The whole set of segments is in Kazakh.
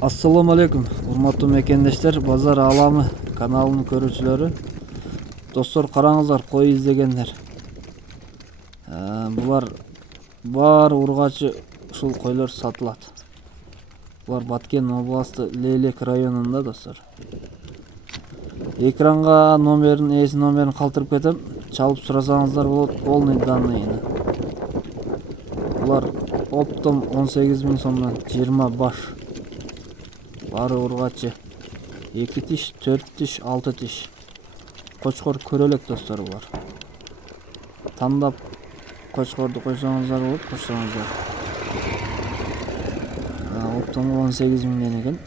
Assalamu alaikum, урматтуу мекендештер, Базар Аламы каналынын көрүүчүлөрү. Достор, караңыздар, кой издегендер. Булар баары ургачы ушул койлор сатылат. Булар Баткен областы Лейлек районунда, достор. Экранга номерин, эси номерин калтырып кетем. Чалып сурасаңыздар болот, полный данныйын. Булар оптом 18 000 сомдон 20 баш. Бары ургачы. 2 тиш, 4 тиш, 6 тиш. Кочкор көрөлөк, достор, булар. Тандап кочкорду койсоңуздар болот, койсоңуздар. Оптом 18 000 ден экен.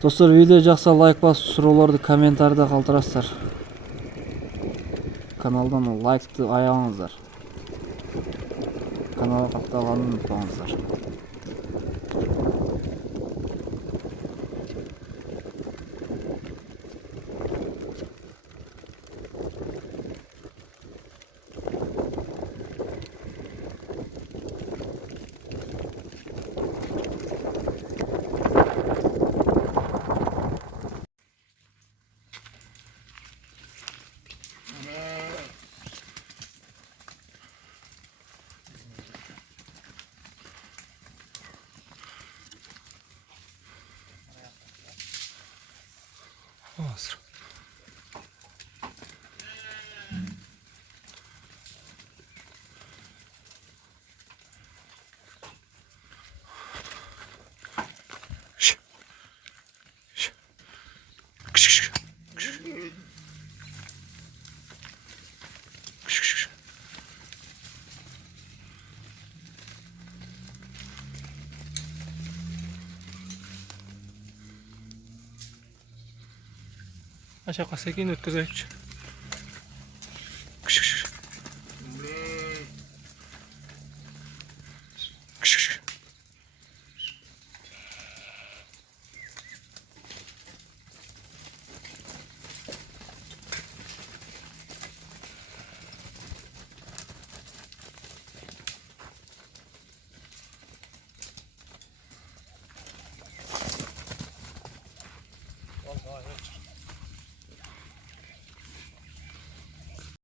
Достор, видео жакса лайк басып, суроолорду комментарийде калтырасыздар. Каналдан лайкты аябаңыздар. Каналга катталганды унутпаңыздар. Hazır. Aşağı sekin ötküzeyip.